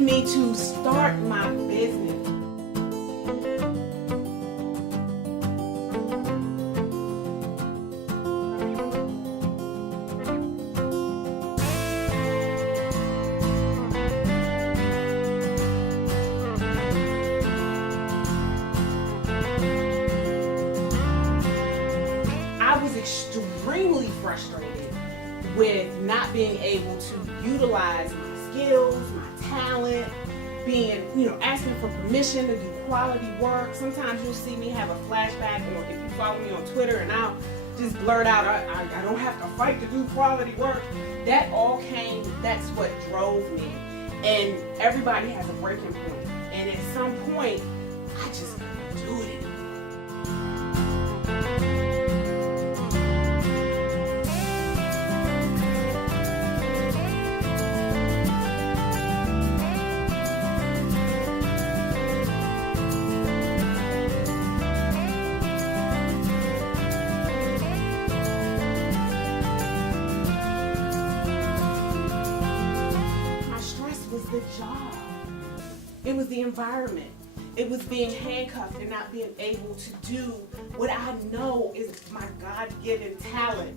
led me to start my business. I was extremely frustrated with not being able to utilize my skills, my talent, being, asking for permission to do quality work. Sometimes you'll see me have a flashback, or if you follow me on Twitter, and I'll just blurt out, I don't have to fight to do quality work. That all came, that's what drove me. And everybody has a breaking point. And at some point, I just couldn't do it anymore. The job. It was the environment. It was being handcuffed and not being able to do what I know is my God-given talent.